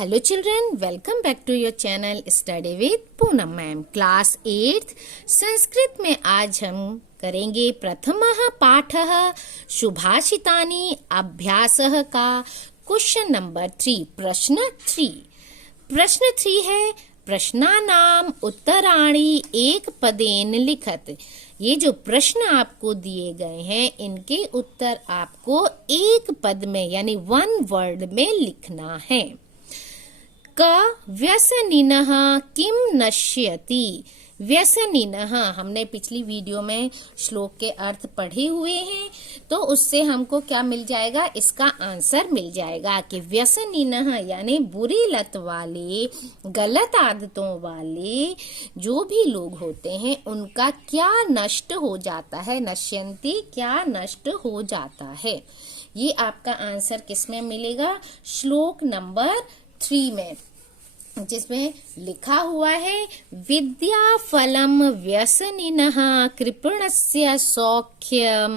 Hello children, welcome back to your channel study with Poonam ma'am. Class 8 Sanskrit में आज हम करेंगे प्रथमः पाठः सुभाषितानि अभ्यासः का क्वेश्चन नंबर 3। प्रश्न 3 है प्रश्नानाम उत्तराणि एक पदेन लिखत। ये जो प्रश्न आपको दिए गए हैं इनके उत्तर आपको एक पद में यानी वन वर्ड में लिखना है। क व्यसनिनः किम नश्यति। व्यसनिनः हमने पिछली वीडियो में श्लोक के अर्थ पढ़े हुए हैं, तो उससे हमको क्या मिल जाएगा, इसका आंसर मिल जाएगा कि व्यसनिनः यानी बुरी लत वाले, गलत आदतों वाले जो भी लोग होते हैं उनका क्या नष्ट हो जाता है। नश्यन्ति क्या नष्ट हो जाता है। ये आपका आंसर किसमें मिलेगा, श्लोक नंबर 3 में, जिसमें लिखा हुआ है विद्या फलम व्यसनिनः कृपणस्य सौख्यम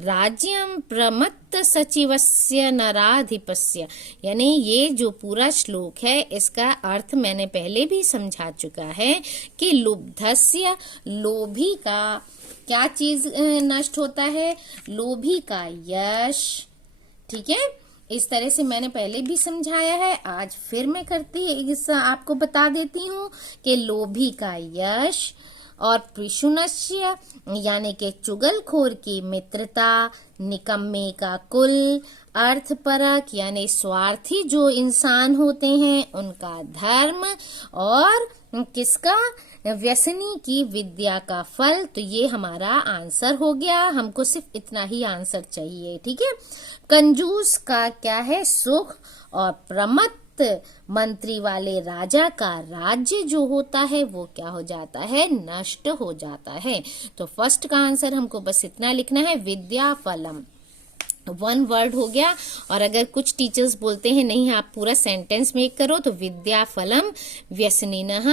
राज्यम प्रमत्त सचिवस्य नराधिपस्य। यानी ये जो पूरा श्लोक है इसका अर्थ मैंने पहले भी समझा चुका है कि लुब्धस्य, लोभी का क्या चीज नष्ट होता है, लोभी का यश। ठीक है, इस तरह से मैंने पहले भी समझाया है, आज फिर मैं आपको बता देती हूँ कि लोभी का यश और पृशुनस्य यानी कि चुगलखोर की मित्रता, निकम्मे का कुल, अर्थपरक यानी स्वार्थी जो इंसान होते हैं उनका धर्म, और किसका, व्यसनी की विद्या का फल। तो ये हमारा आंसर हो गया, हमको सिर्फ इतना ही आंसर चाहिए। ठीक है, कंजूस का क्या है, सुख, और प्रमत्त मंत्री वाले राजा का राज्य जो होता है वो क्या हो जाता है, नष्ट हो जाता है। तो फर्स्ट का आंसर हमको बस इतना लिखना है, विद्या फलम, वन वर्ड हो गया। और अगर कुछ टीचर्स बोलते हैं नहीं आप पूरा सेंटेंस मेक करो, तो विद्या फलम व्यसनिनः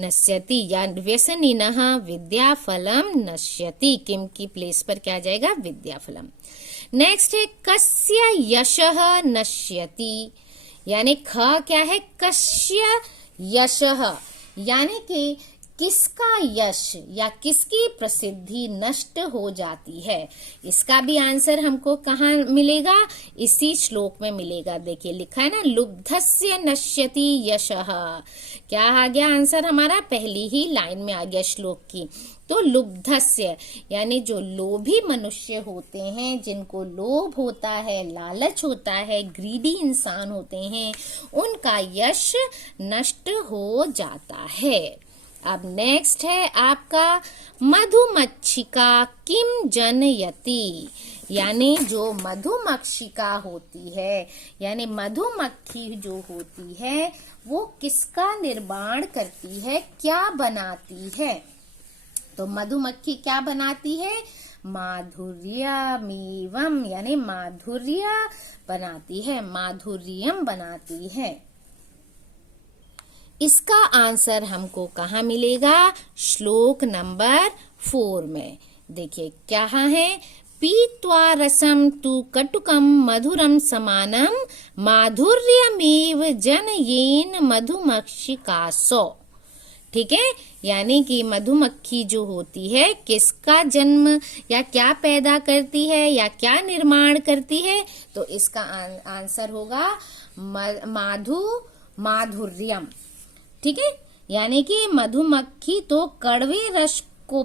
नश्यति, या व्यसनिनः विद्या फलम नश्यति, किम की प्लेस पर क्या जाएगा, विद्या फलम। नेक्स्ट है कस्य यशः नश्यति, यानी ख क्या है, कस्य यशः, यानी कि किसका यश या किसकी प्रसिद्धि नष्ट हो जाती है। इसका भी आंसर हमको कहाँ मिलेगा, इसी श्लोक में मिलेगा। देखिए लिखा है ना, लुब्धस्य नश्यति यशः। क्या आ गया आंसर हमारा, पहली ही लाइन में आ गया श्लोक की। तो लुब्धस्य यानी जो लोभी मनुष्य होते हैं, जिनको लोभ होता है, लालच होता है, ग्रीडी इंसान होते हैं, उनका यश नष्ट हो जाता है। अब नेक्स्ट है आपका मधुमक्षिका किम जनयति, यानी जो मधुमक्षिका होती है, यानी मधुमक्खी जो होती है वो किसका निर्माण करती है, क्या बनाती है। तो मधुमक्खी क्या बनाती है, माधुर्यमेवम, यानी माधुर्य बनाती है, माधुर्यम बनाती है। इसका आंसर हमको कहाँ मिलेगा, श्लोक नंबर 4 में। देखिए क्या है, पीत्वा रसम तु कटुकम मधुरम समानम माधुर्यमेव जनयेन मधुमक्षिकासो। ठीक है, यानी कि मधुमक्खी जो होती है किसका जन्म या क्या पैदा करती है या क्या निर्माण करती है, तो इसका आंसर होगा माधुर्यम। ठीक है, यानी कि मधुमक्खी तो कड़वे रस को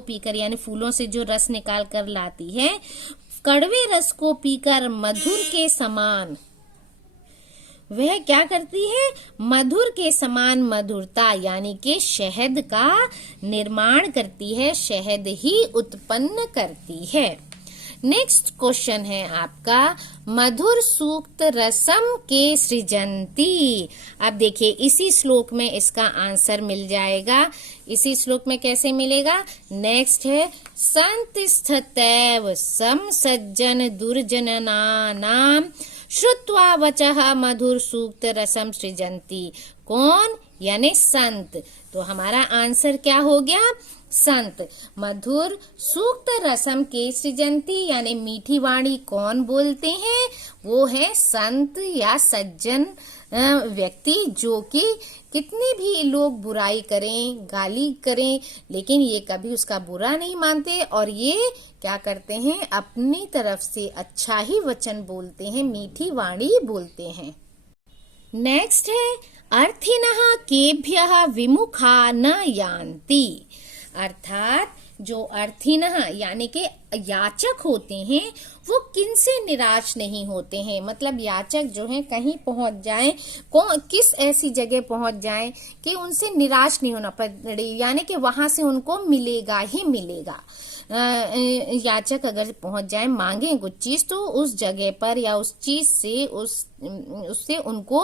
पीकर यानी फूलों से जो रस निकाल कर लाती है, कड़वे रस को पीकर मधुर के समान वह क्या करती है, मधुर के समान मधुरता यानी कि शहद का निर्माण करती है, शहद ही उत्पन्न करती है। नेक्स्ट क्वेश्चन है आपका मधुर सूक्त रसम के सृजंती। अब देखिए इसी श्लोक में इसका आंसर मिल जाएगा। इसी श्लोक में कैसे मिलेगा, नेक्स्ट है संतिष्ठतैव सम सज्जन दुर्जनानाम श्रुत्वा वचः मधुर सूक्त रसम सृजंती। कौन, यानी संत। तो हमारा आंसर क्या हो गया, संत। मधुर सूक्त रसम के सृजंती यानी मीठी वाणी कौन बोलते हैं? वो है संत या सज्जन व्यक्ति, जो कि कितने भी लोग बुराई करें, गाली करें, लेकिन ये कभी उसका बुरा नहीं मानते और ये क्या करते हैं, अपनी तरफ से अच्छा ही वचन बोलते हैं, मीठी वाणी बोलते हैं। नेक्स्ट है अर्थिनः केभ्यः विमुखा न यान्ति। अर्थात जो अर्थिनः यानी कि याचक होते हैं वो किनसे निराश नहीं होते हैं। मतलब याचक जो है कहीं पहुंच जाएं, किस ऐसी जगह पहुंच जाएं कि उनसे निराश नहीं होना पड़े, यानी कि वहां से उनको मिलेगा ही मिलेगा। याचक अगर पहुंच जाए, मांगे कुछ चीज, तो उस जगह पर या उस चीज से उससे उनको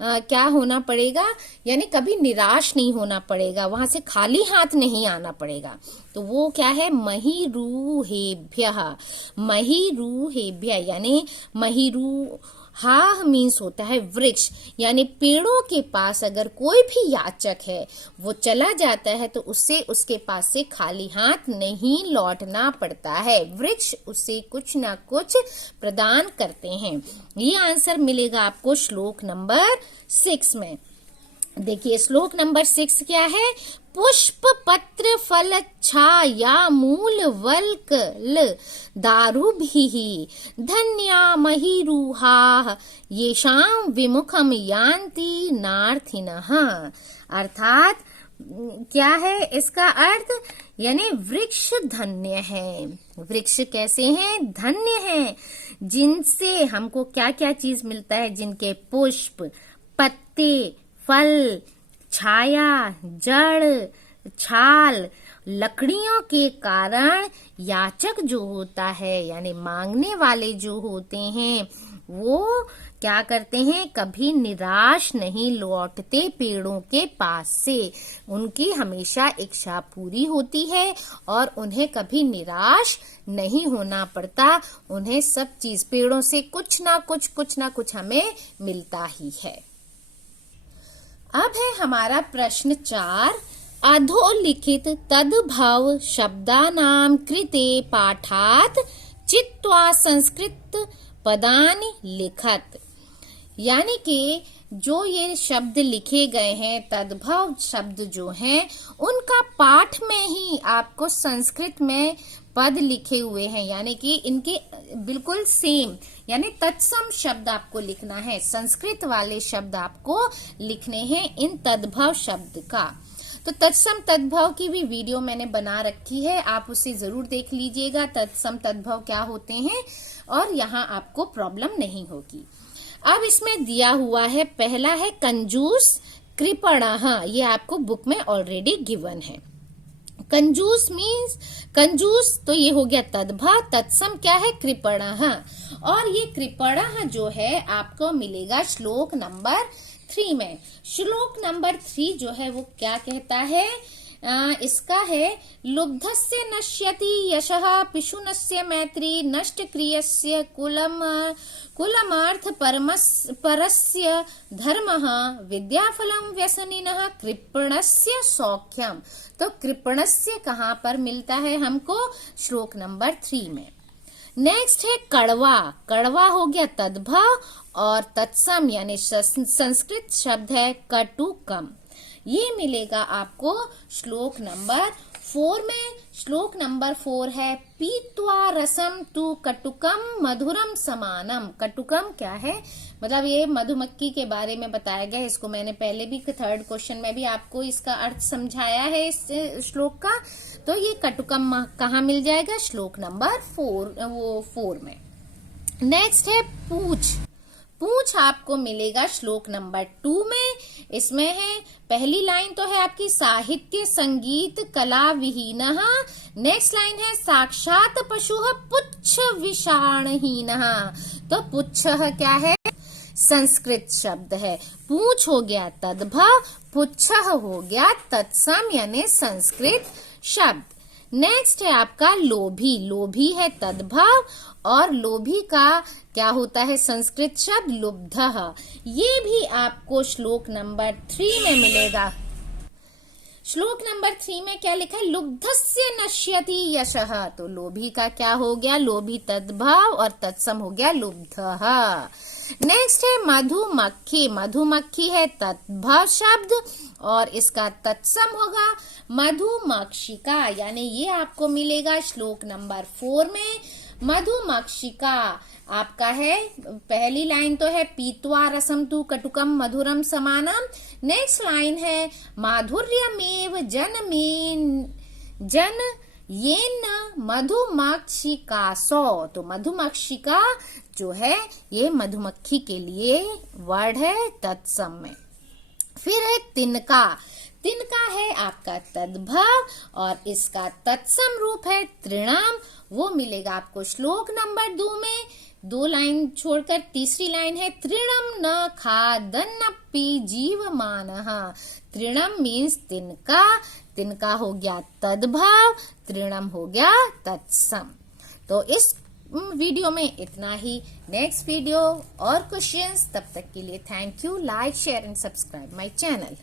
क्या होना पड़ेगा, यानी कभी निराश नहीं होना पड़ेगा, वहां से खाली हाथ नहीं आना पड़ेगा। तो वो क्या है, महिरूहेभ्यः। महिरूहेभ्यः यानी महिरू हा मीन्स होता है वृक्ष, यानी पेड़ों के पास अगर कोई भी याचक है वो चला जाता है तो उससे उसके पास से खाली हाथ नहीं लौटना पड़ता है। वृक्ष उसे कुछ ना कुछ प्रदान करते हैं। ये आंसर मिलेगा आपको श्लोक नंबर 6 में। देखिए श्लोक नंबर 6 क्या है, पुष्प पत्र फल छाया मूल वल्कल दारुभिः धन्या महिरूहाः येषां विमुखम यान्ति नार्थिनः। अर्थात क्या है इसका अर्थ, यानी वृक्ष धन्य है। वृक्ष कैसे हैं, धन्य हैं, जिनसे हमको क्या क्या चीज मिलता है, जिनके पुष्प, पत्ते, फल, छाया, जड़, छाल, लकड़ियों के कारण याचक जो होता है यानी मांगने वाले जो होते हैं वो क्या करते हैं, कभी निराश नहीं लौटते पेड़ों के पास से। उनकी हमेशा इच्छा पूरी होती है और उन्हें कभी निराश नहीं होना पड़ता। उन्हें सब चीज पेड़ों से कुछ ना कुछ हमें मिलता ही है। अब है हमारा प्रश्न 4, अधोलिखित तद्भव शब्दानां कृते पाठात् चित्वा संस्कृत पदानि लिखत। यानी कि जो ये शब्द लिखे गए हैं, तद्भव शब्द जो हैं, उनका पाठ में ही आपको संस्कृत में पद लिखे हुए हैं, यानी कि इनके बिल्कुल सेम यानी तत्सम शब्द आपको लिखना है। संस्कृत वाले शब्द आपको लिखने हैं इन तद्भव शब्द का। तो तत्सम तद्भव की भी वीडियो मैंने बना रखी है, आप उसे जरूर देख लीजिएगा, तत्सम तद्भव क्या होते हैं, और यहाँ आपको प्रॉब्लम नहीं होगी। अब इसमें दिया हुआ है, पहला है कंजूस कृपणः, ये आपको बुक में ऑलरेडी गिवन है। कंजूस मीन्स कंजूस, तो ये हो गया तद्भव। तत्सम क्या है, कृपणः, और ये कृपणः जो है आपको मिलेगा श्लोक नंबर 3 में। श्लोक नंबर 3 जो है वो क्या कहता है, इसका है लुब्धस्य नश्यति यशः पिशुनस्य मैत्री नष्ट क्रियस्य कुलमार्थ परस्य धर्मः विद्याफलम व्यसनिनः कृपणस्य सौख्यम। तो कृपणस्य कहाँ पर मिलता है हमको, श्लोक नंबर 3 में। नेक्स्ट है कड़वा। कड़वा हो गया तद्भव, और तत्सम यानी संस्कृत शब्द है कटुकम। ये मिलेगा आपको श्लोक नंबर 4 में। श्लोक नंबर 4 है पीत्वा रसम तु कटुकम मधुरम समानम। कटुकम क्या है, मतलब ये मधुमक्खी के बारे में बताया गया। इसको मैंने पहले भी 3rd क्वेश्चन में भी आपको इसका अर्थ समझाया है इस श्लोक का। तो ये कटुकम कहाँ मिल जाएगा, श्लोक नंबर 4 में। नेक्स्ट है पूछ। पूछ आपको मिलेगा श्लोक नंबर 2 में। इसमें है पहली लाइन तो है आपकी साहित्य संगीत कला विहीनः। नेक्स्ट लाइन है साक्षात पशुः पुच्छ विषाणहीनः। तो पुच्छ क्या है, संस्कृत शब्द है। पूछ हो गया तद्भव, पुच्छ हो गया तत्सम यानी संस्कृत शब्द। नेक्स्ट है आपका लोभी। लोभी है तद्भव, और लोभी का क्या होता है, संस्कृत शब्द लुब्धः। ये भी आपको श्लोक नंबर 3 में मिलेगा। श्लोक नंबर 3 में क्या लिखा है, लुब्धस्य नश्यति यशः, तो लोभी का क्या हो गया, लोभी तद्भव और तत्सम हो गया लुब्धः। नेक्स्ट है मधुमक्खी, मधुमक्खी है तद्भव शब्द और इसका तत्सम होगा मधुमक्षिका, यानी ये आपको मिलेगा श्लोक नंबर 4 में। मधुमक्षिका आपका है, पहली लाइन तो है पीत्वा रसम तु कटुकम मधुरम समानम। नेक्स्ट लाइन है माधुर्यमेव जन येन मधुमक्षिका सौ, तो मधुमक्षिका जो है ये मधुमक्खी के लिए वर्ड है तत्सम में। फिर है तिनका, तिनका है आपका तद्भव और इसका तत्सम रूप है तृणम, वो मिलेगा आपको श्लोक नंबर 2 में। 2 लाइन छोड़कर तीसरी लाइन है तृणम न खादन्नपि जीवमानः, तृणम मीन्स तिनका, तिनका हो गया तद्भव, तृणम हो गया तत्सम। तो इस वीडियो में इतना ही, नेक्स्ट वीडियो और क्वेश्चंस, तब तक के लिए thank you, like share and subscribe my channel.